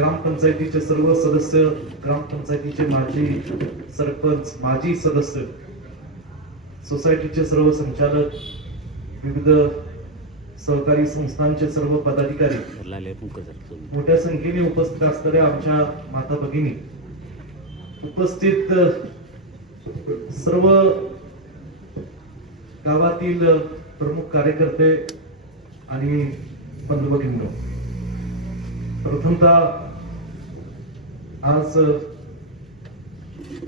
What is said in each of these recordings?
ग्रामपंचायतीचे सर्व सदस्य ग्रामपंचायतीचे माजी सरपंच माजी सदस्य सोसायटीचे सर्व संचालक विविध सहकारी संस्थांचे सर्व पदाधिकारी मोठ्या संख्येने उपस्थित असणाऱ्या आमच्या माता भगिनी उपस्थित सर्व गावातील प्रमुख कार्यकर्ते आणि बंधुभगिनी प्रथमतः आज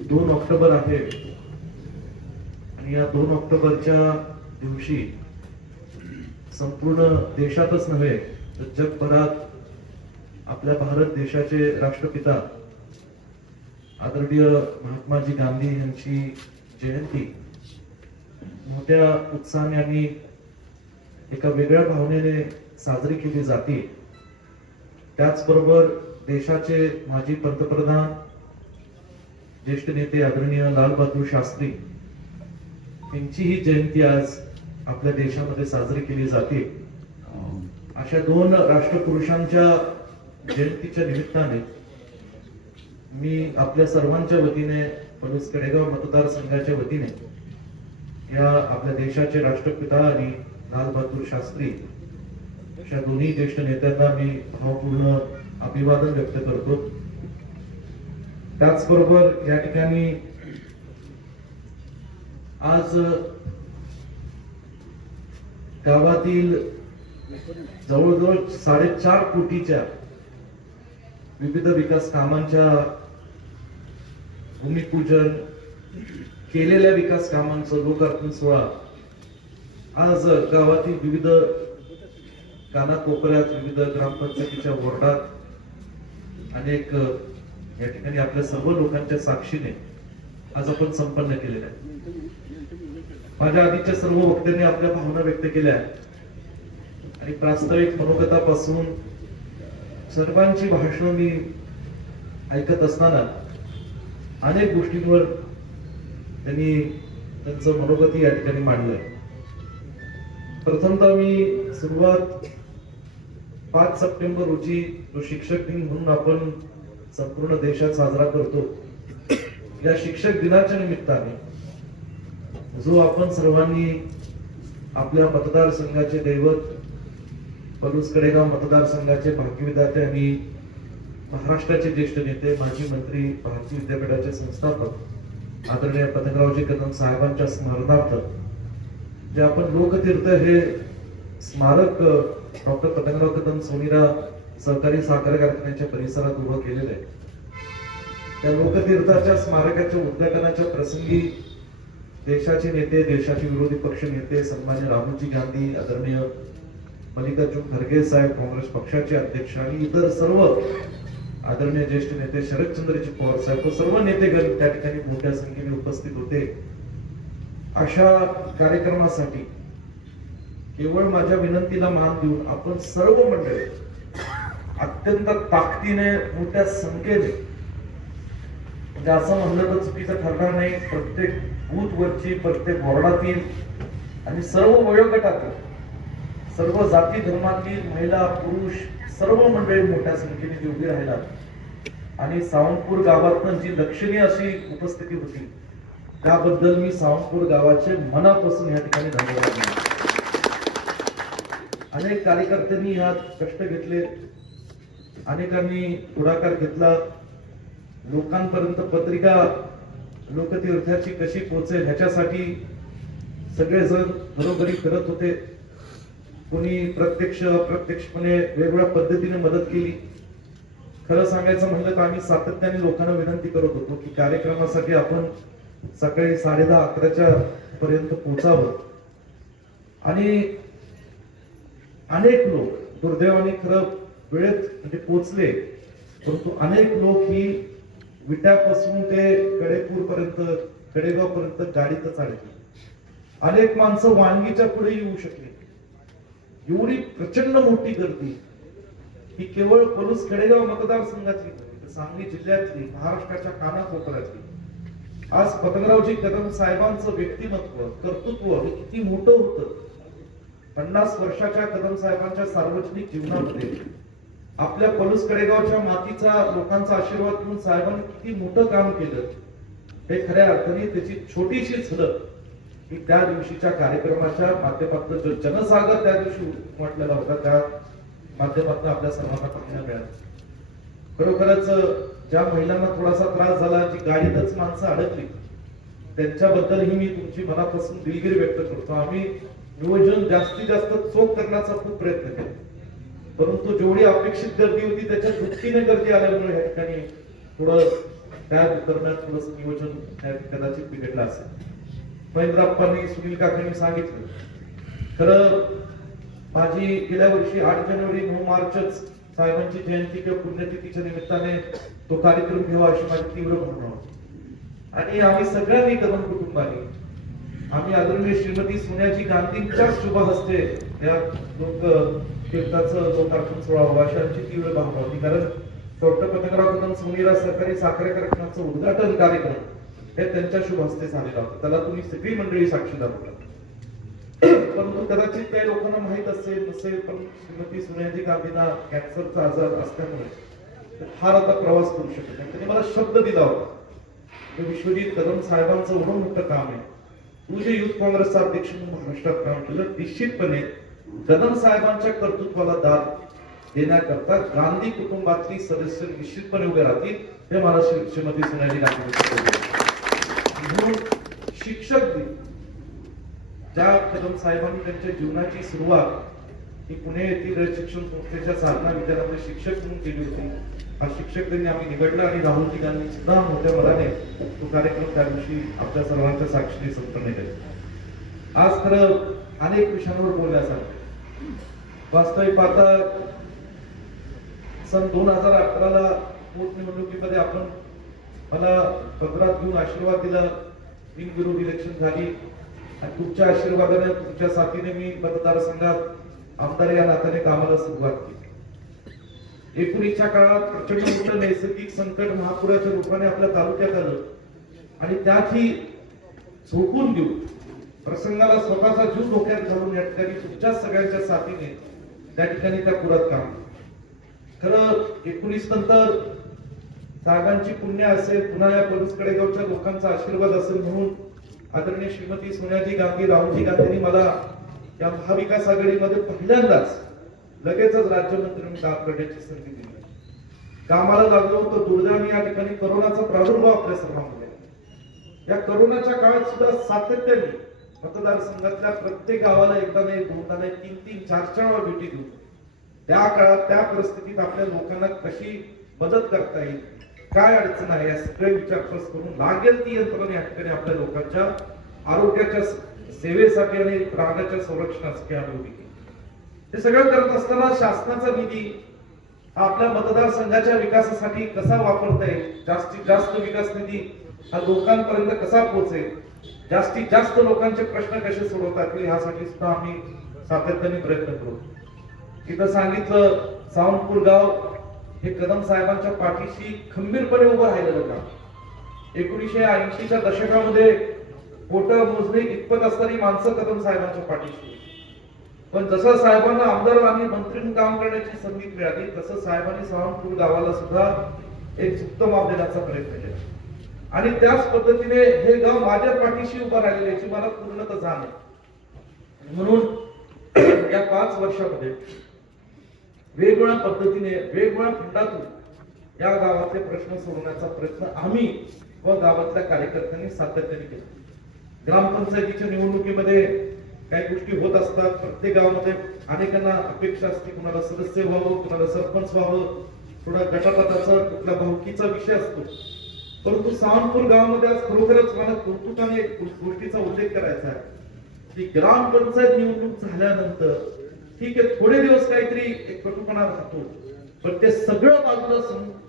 दोन ऑक्टोबर आहे. आणि या दोन ऑक्टोबरच्या दिवशी संपूर्ण देशातच नव्हे तर जगभरात आपल्या भारत देशाचे राष्ट्रपिता आदरणीय महात्माजी गांधी यांची जयंती मोठ्या उत्साहाने आणि एका वेगळ्या भावनेने साजरी केली जाते. त्याचबरोबर देशाचे माजी पंतप्रधान ज्येष्ठ नेते आदरणीय लालबहादूर शास्त्री यांचीही जयंती आज आपल्या देशामध्ये साजरी केली जाते. अशा दोन राष्ट्रपुरुषांच्या जयंतीच्या निमित्ताने मी आपल्या सर्वांच्या वतीने पलूस कडेगाव मतदारसंघाच्या वतीने या आपल्या देशाचे राष्ट्रपिता आणि लालबहादूर शास्त्री अशा दोन्ही ज्येष्ठ नेत्यांना मी भावपूर्ण अभिवादन व्यक्त करतो. त्याचबरोबर या ठिकाणी आज गावातील जवळजवळ साडेचार कोटीच्या विविध विकास कामांच्या भूमिपूजन केलेल्या विकास कामांचं लोकार्पण सोहळा आज गावातील विविध कानाकोपऱ्यात विविध ग्रामपंचायतीच्या वॉर्डात अनेक या ठिकाणी आपल्या सर्व लोकांच्या साक्षीने आज आपण संपन्न केलेलं आहे. माझ्या आधीच्या सर्व वक्त्यांनी आपल्या भावना व्यक्त केल्या आणि प्रास्ताविक मनोगतापासून सर्वांची भाषणं मी ऐकत असताना अनेक गोष्टींवर त्यांनी त्यांचं मनोगती या ठिकाणी मांडलंय. प्रथमतः मी सुरुवात पाच सप्टेंबर रोजी जो शिक्षक दिन म्हणून आपण संपूर्ण देशात साजरा करतो या शिक्षक दिनाच्या निमित्ताने जो आपण सर्वांनी आपल्या मतदारसंघाचे दैवत पलूस कडेगाव मतदारसंघाचे भाग्य विधाते आणि महाराष्ट्राचे ज्येष्ठ नेते माजी मंत्री भारतीय विद्यापीठाचे संस्थापक आदरणीय पतंगरावजी कदम साहेबांच्या स्मरणार्थ जे आपण लोकतीर्थ हे स्मारक डॉक्टर पतंगराव कदम सोनीरा सहकारी साखर कारखान्याच्या परिसरात उभं केलेलं आहे. त्या लोकतीर्थाच्या स्मारकाच्या उद्घाटनाच्या प्रसंगी देशाचे नेते देशाचे विरोधी पक्ष नेते सन्मान्य राहुलजी गांधी आदरणीय मल्लिकार्जुन खरगे साहेब काँग्रेस पक्षाचे अध्यक्ष आणि इतर सर्व आदरणीय ज्येष्ठ नेते शरदचंद्रजी पवार साहेब सर्व नेतेगण त्या ठिकाणी मोठ्या संख्येने उपस्थित होते. अशा कार्यक्रमासाठी केवळ माझ्या विनंतीला मान देऊन आपण सर्व मंडळी अत्यंत ताकदीने मोठ्या संख्येने म्हणजे असं म्हणलं तर चुकीचं ठरणार नाही प्रत्येक बूथवरची प्रत्येक वॉर्डातील आणि सर्व वयोगटातील सर्व जाती धर्मातील महिला पुरुष सर्व मंडळी मोठ्या संख्येने उभी राहिला आणि सावंतपूर गावातनं जी लक्षणीय अशी उपस्थिती होती त्याबद्दल मी सावंतपूर गावाचे मनापासून या ठिकाणी धन्यवाद देतो. अनेक कार्यकर्त्यांनी यात कष्ट घेतले. अनेकांनी पुढाकार घेतला. लोकांपर्यंत पत्रिका लोकतीर्थाची कशी पोहोचेल ह्याच्यासाठी सगळेजण घरोघरी फिरत होते. कोणी प्रत्यक्ष अप्रत्यक्षपणे वेगवेगळ्या पद्धतीने मदत केली. खरं सांगायचं म्हणलं तर आम्ही सातत्याने लोकांना विनंती करत होतो की कार्यक्रमासाठी आपण सकाळी साडे दहा अकराच्या पर्यंत पोहोचावं. आणि अनेक लोक दुर्दैवाने खरं वेळेत म्हणजे पोचले परंतु अनेक लोक ही विट्यापासून ते कडेपूर पर्यंत कडेगाव पर्यंत गाडीतच अडकली अनेक माणसं वांगीच्या पुढे येऊ शकले. एवढी प्रचंड मोठी गर्दी ही केवळ पलूस कडेगाव मतदारसंघातली तर सांगली जिल्ह्यातली महाराष्ट्राच्या कानाकोपऱ्यातली. आज पतंगरावजी कदम साहेबांचं व्यक्तिमत्व कर्तृत्व हे किती मोठं होतं. पन्नास वर्षाच्या कदम साहेबांच्या सार्वजनिक जीवनामध्ये आपल्या पलूस कडेगावच्या मातीचा लोकांचा आशीर्वाद घेऊन साहेबांनी किती मोठं काम केलं हे खऱ्या अर्थाने त्याची छोटीशी झलक की त्या दिवशीच्या कार्यक्रमाच्या माध्यमातून जो जनसागर त्या दिवशी म्हटलेला होता त्या माध्यमातून आपल्या सर्वांना पाहायला मिळालं. खरोखरच ज्या महिलांना थोडासा त्रास झाला जी गाडीतच माणसं अडकली त्यांच्याबद्दलही मी तुमची मनापासून दिलगिरी व्यक्त करतो. आम्ही नियोजन जास्तीत जास्त चोख करण्याचा खूप प्रयत्न केला. परंतु जेवढी अपेक्षित गर्दी होती त्याच्या दुपटीने गर्दी आल्यामुळे या ठिकाणी थोडं त्या दरम्यान थोडस नियोजन कदाचित बिघडलं असेल. महेंद्राप्पांनी सुनील काकांनी सांगितलं खरं माझी गेल्या वर्षी आठ जानेवारी नऊ मार्चच साहेबांची जयंती किंवा पुण्यतिथीच्या निमित्ताने तो कार्यक्रम घ्यावा अशी माझी तीव्र भावना होती. आणि आम्ही सगळ्यांनी कदम कुटुंबाने आम्ही आदरणीय श्रीमती सोन्याजी गांधींच्या शुभ हस्ते या लोक कीर्तनाचं लोकार्पण सोहळा भाषांची तीव्र भावना होती. कारण डॉक्टर पतंगराव सोनीरा सरकारी साखरे कारखान्याचं उद्घाटन कार्यक्रम हे त्यांच्या शुभ हस्ते झालेला होता. त्याला तुम्ही सगळी मंडळी साक्षीदार होता परंतु कदाचित काही लोकांना माहीत असेल नसेल पण श्रीमती सोनियाजी गांधींना कॅन्सरचा आजार असल्यामुळे फार आता प्रवास करू शकत नाही त्यांनी मला शब्द दिला होता. की विश्वजित कदम साहेबांचं एवढं मोठं काम आहे. तू युथ काँग्रेसचा अध्यक्ष म्हणून महाराष्ट्रात काम केलं. निश्चितपणे कदम साहेबांच्या कर्तृत्वाला दाद देण्याकरता गांधी कुटुंबातली सदस्य निश्चितपणे उभे राहतील हे मला श्रीमती सोनियाजी गांधी म्हणून शिक्षक दिन ज्या कदम साहेबांनी त्यांच्या जीवनाची सुरुवात ही पुणे येथील शिक्षण संस्थेच्या साधना विद्यालयामध्ये शिक्षक म्हणून केली होती हा शिक्षक त्यांनी आम्ही निवडला आणि राहुलजी गांधी सुद्धा मोठ्या मनाने तो कार्यक्रम त्या दिवशी आपल्या सर्वांच्या साक्षीने संपन्न केला. आज खरं अनेक विषयांवर बोलण्यासारखं वास्तविक पाहता सन दोन हजार अठराला पोटनिवडणुकीमध्ये आपण मला पत्रात घेऊन आशीर्वाद दिला. बिनविरोध इलेक्शन झाली. आणि तुमच्या आशीर्वादाने तुमच्या साथीने मी मतदारसंघात आमदार या नात्याने कामाला सुरुवात केली. एकोणीसच्या काळात प्रचंड मोठं नैसर्गिक संकट महापुराच्या रूपाने आपल्या तालुक्यात आलं. आणि त्यातही झोकून देऊ प्रसंगाला स्वतःचा जीव धोक्यात घालून या ठिकाणी तुमच्या सगळ्यांच्या साथीने त्या ठिकाणी त्या पुरात काम खरं एकोणीस नंतर साहेबांची पुण्य असेल पुन्हा या पोलीस कडेगावच्या लोकांचा आशीर्वाद असेल म्हणून आदरणीय श्रीमती सोनियाजी गांधी राहुलजी गांधींनी मला या महाविकास आघाडीमध्ये पहिल्यांदाच लगेचच राज्यमंत्री म्हणून काम करण्याची संधी दिली. कामाला लागलो होतो दुर्दैवाने या ठिकाणी करोनाचा प्रादुर्भाव आपल्या सर्वांमध्ये या करोनाच्या काळात सुद्धा सातत्याने मतदारसंघातल्या प्रत्येक गावाला एकदा नाही दोनदा नाही तीन तीन चार चार वेळा भेटी देऊ त्या काळात त्या परिस्थितीत आपल्या लोकांना कशी मदत करता येईल काय अडचण आहे या सगळे विचारपूस करून लागेल ती यंत्रणा या ठिकाणी आपल्या लोकांच्या आरोग्याच्या सेवेसाठी आणि प्राण्याच्या संरक्षणासाठी आम्ही उभी हे सगळं करत असताना शासनाचा निधी हा आपल्या मतदारसंघाच्या विकासासाठी कसा वापरता येईल? जास्तीत जास्त विकास निधी हा लोकांपर्यंत कसा पोहोचेल? जास्तीत जास्त लोकांचे प्रश्न कसे सोडवता येतील? यासाठी सुद्धा आम्ही सातत्याने प्रयत्न करू. इथं सांगितलं सावंतपूर गाव हे कदम साहेबांच्या पाठीशी खंबीरपणे उभं राहिलेलं गाव. एकोणीशे ऐंशीच्या दशकामध्ये पोट मोजणे इतपत असणारी माणसं कदम साहेबांच्या पाठीशी. पण जसं साहेबांना आमदार आणि मंत्री काम करण्याची संधी मिळाली तसं साहेबांनी सावंतपूर गावाला सुद्धा एक सुप्त माप देण्याचा प्रयत्न केला. आणि त्याच पद्धतीने हे गाव माझ्या पाठीशी उभं राहिले याची मला पूर्णतः जाण आहे. म्हणून या पाच वर्षामध्ये वेगवेगळ्या पद्धतीने वेगवेगळ्या फंडातून या गावातले प्रश्न सोडवण्याचा प्रयत्न आम्ही व गावातल्या कार्यकर्त्यांनी सातत्याने केला. ग्रामपंचायतीच्या निवडणुकीमध्ये काही गोष्टी होत असतात प्रत्येक गावामध्ये. अनेकांना अपेक्षा असते कुणाला सदस्य व्हावं कुणाला सरपंच व्हावं. थोडा गटातटाचा कुठला भावकीचा विषय असतो. परंतु सावनपूर गावामध्ये आज खरोखरच मला कौतुकाने एक गोष्टीचा उल्लेख करायचा आहे. की ग्रामपंचायत निवडणूक झाल्यानंतर ठीक आहे थोडे दिवस काहीतरी एक कटुपणा राहतो. पण ते सगळं बाजूला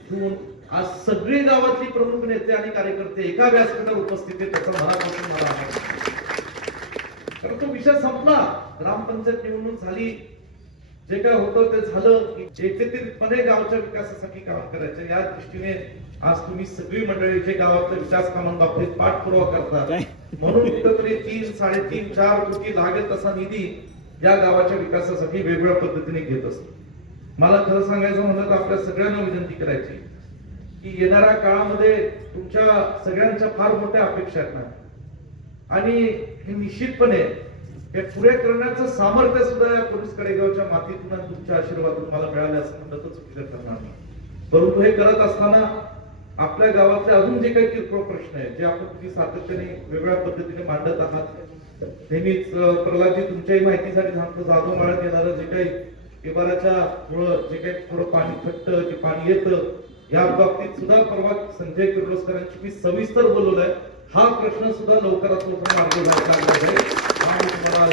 ठेवून आज सगळी गावातली प्रमुख नेते आणि कार्यकर्ते एका व्यासपीठावर उपस्थित आहेत त्याचा मनापासून मला आहे. तो विषय संपला. ग्रामपंचायत निवडणूक झाली. जे काय होतं ते झालं. की एकत्रितपणे गावच्या विकासासाठी काम करायचं. या दृष्टीने आज तुम्ही सगळी मंडळी जे गावातल्या विकास कामांबाबतीत पाठपुरावा करतात. म्हणून कुठेतरी तीन साडेतीन चार कोटी लागेल तसा निधी या गावाच्या विकासासाठी वेगवेगळ्या पद्धतीने घेत असतो. मला खरं सांगायचं म्हणलं तर आपल्या सगळ्यांना विनंती करायची की येणाऱ्या काळामध्ये तुमच्या सगळ्यांच्या फार मोठ्या अपेक्षा आहेत ना. आणि हे निश्चितपणे हे पुरे करण्याचं सामर्थ्य सुद्धा या पोलीस कडेगावच्या मातीतून तुमच्या आशीर्वादातून मला मिळाले असं म्हणलं तर चुकीचं ठरणार नाही. परंतु हे करत असताना आपल्या गावातले अजून जे काही किरकोळ प्रश्न आहेत जे आपण तुम्ही सातत्याने वेगळ्या पद्धतीने मांडत आहात नेहमीच प्रल्हादजी तुमच्याही माहितीसाठी सांगतो जाधव माळ्यात येणारं जे काही इबाराच्या मुळे जे काही थोडं पाणी थट्ट जे पाणी येतं या बाबतीत सुद्धा परवा संजय किर्लोस्करांची मी सविस्तर बोलवलंय. हा प्रश्न सुद्धा लवकरात लवकर मार्गी लावला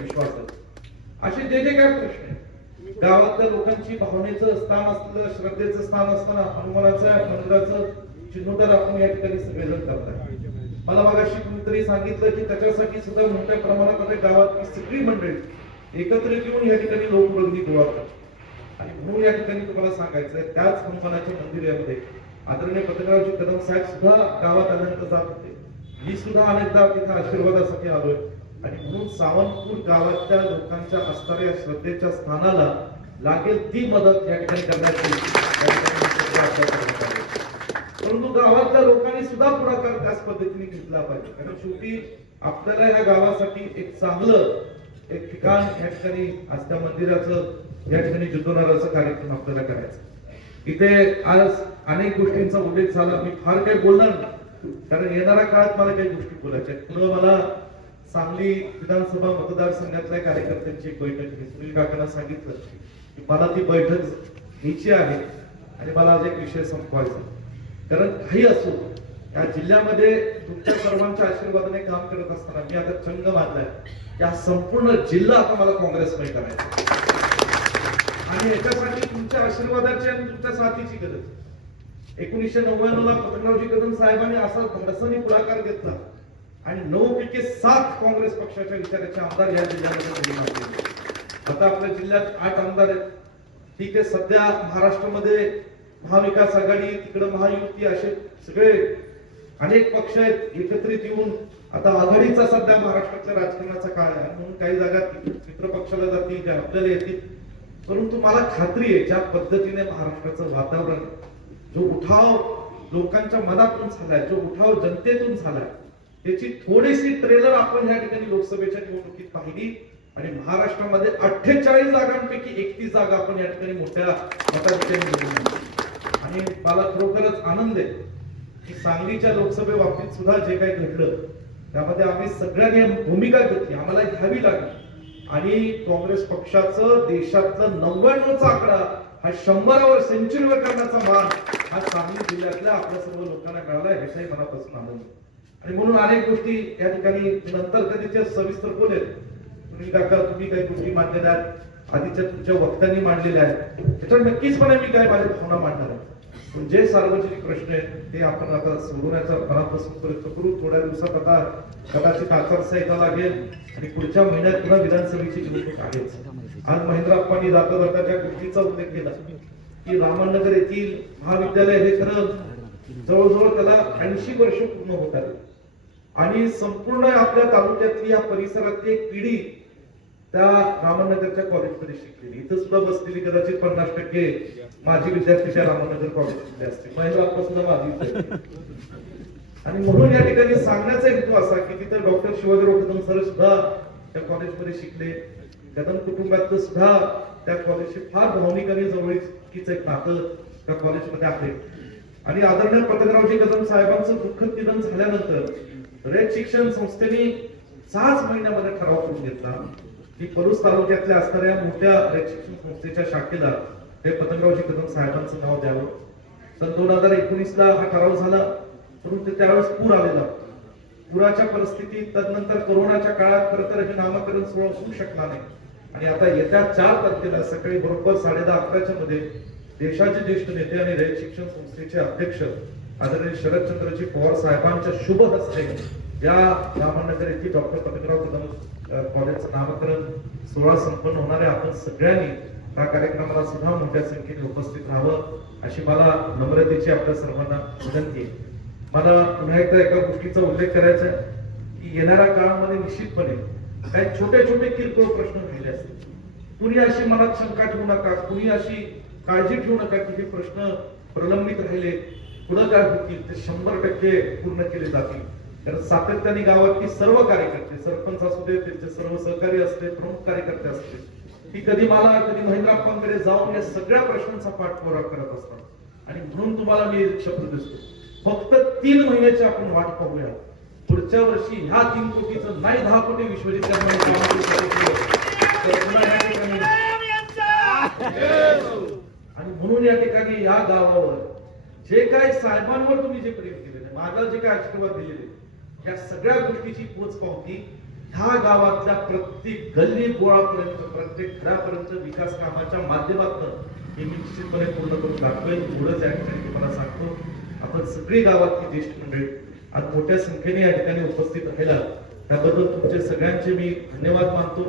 विश्वास असे जे जे काय प्रश्न आहेत. गावातल्या लोकांची भावनेचं स्थान असलं श्रद्धेचं स्थान असताना हनुमानाचं मंदिराचं चिन्होदर आपण या ठिकाणी सगळेजण करताय. मला मागाशी कुणीतरी सांगितलं की त्याच्यासाठी सुद्धा मोठ्या प्रमाणात आता गावातली सगळी मंडळी एकत्रित येऊन या ठिकाणी लोकप्रतिनिधी गोळा करतात आणि म्हणून या ठिकाणी तुम्हाला सांगायचं त्याच हनुमानाच्या मंदिरामध्ये आदरणीय पत्रकारावजी कदम साहेब सुद्धा गावात आल्यानंतर जात होते. मी सुद्धा अनेकदा तिथे आशीर्वादासाठी आलोय. आणि म्हणून सावंतपूर गावातल्या लोकांच्या असणाऱ्या श्रद्धेच्या स्थानाला लागेल ती मदत या ठिकाणी करण्याची परंतु गावातल्या लोकांनी सुद्धा पुढाकार त्याच पद्धतीने घेतला पाहिजे. कारण शेवटी आपल्याला या गावासाठी एक चांगलं एक ठिकाण या ठिकाणी आज त्या मंदिराचं या ठिकाणी जीर्णोद्धाराचा कार्यक्रम आपल्याला करायचा. इथे आज अनेक गोष्टींचा उल्लेख झाला. मी फार काही बोलणार नाही. कारण येणाऱ्या काळात मला काही गोष्टी बोलायच्या पुढं मला सांगली विधानसभा मतदारसंघातल्या कार्यकर्त्यांची बैठक घ्यायची सुनील काकांना सांगितलं की मला ती बैठक घ्यायची आहे आणि मला आज एक विषय संपवायचा कारण काही असो या जिल्ह्यामध्ये तुमच्या सर्वांच्या आशीर्वादाने काम करत असताना मी आता चंग मानलाय या संपूर्ण जिल्हा आता मला काँग्रेसमय करायचा आणि याच्यासाठी तुमच्या आशीर्वादाची आणि तुमच्या साथीची गरज एकोणीसशे नव्याण्णव ला पतंगरावजी कदम साहेबांनी असा धडसनी पुढाकार घेतला. आणि नऊ पैकी सात काँग्रेस पक्षाच्या विचाराचे आमदार या जिल्ह्यामध्ये आता आपल्या जिल्ह्यात आठ आमदार आहेत. ठीक आहे सध्या महाराष्ट्रामध्ये महाविकास आघाडी तिकडे महायुती असे सगळे अनेक पक्ष आहेत एकत्रित येऊन आता आघाडीचा सध्या महाराष्ट्रातल्या राजकारणाचा काळ आहे. म्हणून काही जागा मित्र पक्षाला जातील ज्या आपल्याला येतील. परंतु मला खात्री आहे ज्या पद्धतीने महाराष्ट्राचं वातावरण जो उठाव लोकांच्या मनातून झालाय जो उठाव जनतेतून झालाय त्याची थोडीशी ट्रेलर आपण या ठिकाणी लोकसभेच्या निवडणुकीत पाहिली आणि महाराष्ट्रामध्ये अठ्ठेचाळीस जागांपैकी एकतीस जागा आपण या ठिकाणी मोठ्या मताधिक्याने आणि मला खरोखरच आनंद आहे की सांगलीच्या लोकसभे बाबतीत सुद्धा जे काही घडलं त्यामध्ये आम्ही सगळ्यांनी भूमिका घेतली आम्हाला घ्यावी लागली आणि काँग्रेस पक्षाचं देशातलं नव्याण्णवचा आकडा हा शंभरावर सेंचुरीवर करण्याचा मान हा सांगली जिल्ह्यातल्या आपल्या सर्व लोकांना मिळाला ह्याचाही मनापासून आनंद आहे. आणि म्हणून अनेक गोष्टी या ठिकाणी नंतर कधीच्या सविस्तर बोलेल तुम्ही काका तुम्ही काही गोष्टी मांडलेल्या आहेत. आधीच्या तुमच्या वक्त्यांनी मांडलेल्या आहेत. त्याच्यावर नक्कीचपणे मी काय माझ्या भावना मांडणार आहे. पण जे सार्वजनिक प्रश्न आहेत ते आपण आता सोडवण्याचा मनापासून प्रयत्न करू. थोड्या दिवसात आता कदाचित आचारसंहिता लागेल आणि पुढच्या महिन्यात पुन्हा विधानसभेची निवडणूक आहेच. आज महेंद्र अप्पांनी जाता जाता गोष्टीचा उल्लेख केला. की रामानगर येथील महाविद्यालय हे खरं जवळजवळ त्याला ऐंशी वर्ष पूर्ण होत आली आणि संपूर्ण आपल्या तालुक्यातली या परिसरातली एक पिढी त्या रामनगरच्या कॉलेजमध्ये शिकलेली. इथं सुद्धा बसलेली कदाचित पन्नास टक्के माझी विद्यार्थी त्या रामनगर कॉलेजमध्ये असते महिला सुद्धा माझी आणि म्हणून या ठिकाणी सांगण्याचा हेतू असा की तिथे डॉक्टर शिवाजीराव कदम सर सुद्धा त्या कॉलेजमध्ये शिकले. कदम कुटुंबात सुद्धा त्या कॉलेजची फार भावनिक आणि जवळीकीच एक नातं त्या कॉलेजमध्ये आहे. आणि आदरणीय पतंगरावजी कदम साहेबांचं दुःख निधन झाल्यानंतर रयत शिक्षण संस्थेने सहाच महिन्यामध्ये ठराव करून घेतला. की पलूस तालुक्यातल्या असणाऱ्या मोठ्या रयत शिक्षण संस्थेच्या शाखेला हे पतंगरावजी कदम साहेबांचं नाव द्यावं. सन दोन हजार एकोणीस ला हा ठराव झाला. परंतु त्यावेळेस पूर आलेला. पुराच्या परिस्थितीत तदनंतर कोरोनाच्या काळात खरं तर हे नामकरण सोहळा होऊ शकला नाही. आणि आता येत्या चार तारखेला सकाळी बरोबर साडे दहा अकराच्या मध्ये देशाचे ज्येष्ठ नेते आणि रयत शिक्षण संस्थेचे अध्यक्ष आदरणीय शरदचंद्रजी पवार साहेबांच्या शुभ हस्ते या रामनगर येथील डॉक्टर पतंगराव कदम कॉलेजचं नामकरण सोहळा संपन्न होणार आहे. आपण सगळ्यांनी त्या कार्यक्रमाला सुद्धा मोठ्या संख्येने उपस्थित राहावं अशी मला नम्रतेची आपल्या सर्वांना विनंती आहे. मला पुन्हा एकदा एका गोष्टीचा उल्लेख करायचा आहे की येणाऱ्या काळामध्ये निश्चितपणे काही छोटे छोटे किरकोळ प्रश्न राहिले असतील. कुणी अशी मनात शंका ठेवू नका कुणी अशी काळजी ठेवू नका की हे प्रश्न प्रलंबित राहिले पुढे काय होतील ते शंभर टक्के पूर्ण केले जातील. कारण सातत्याने गावातली सर्व कार्यकर्ते सरपंच असू दे त्यांचे सर्व सहकारी असते प्रमुख कार्यकर्ते असते की कधी मला कधी महेंद्राप्पांकडे जाऊन या सगळ्या प्रश्नांचा पाठपुरावा करत असतात. आणि म्हणून तुम्हाला मी शब्द दिसतो फक्त तीन महिन्याची आपण वाट पाहूया. पुढच्या वर्षी ह्या तीन कोटीचं नाही दहा कोटी विश्वजित करणारे काम जर झालं तर पुन्हा या ठिकाणी आणि म्हणून या ठिकाणी या गावावर जे काय साहेबांवर तुम्ही जे प्रेम केलेले माझा जे काय आशीर्वाद दिलेले या सगळ्या गोष्टीची पोच पावती ह्या गावातल्या प्रत्येक गल्ली गोळापर्यंत प्रत्येक घरापर्यंत विकास कामाच्या माध्यमातून हे मी निश्चितपणे पूर्ण करून दाखवेल एवढंच या ठिकाणी तुम्हाला सांगतो. आपण सगळी गावातली ज्येष्ठ मंडळी आज मोठ्या संख्येने या ठिकाणी उपस्थित राहिला त्याबद्दल तुमचे सगळ्यांचे मी धन्यवाद मानतो.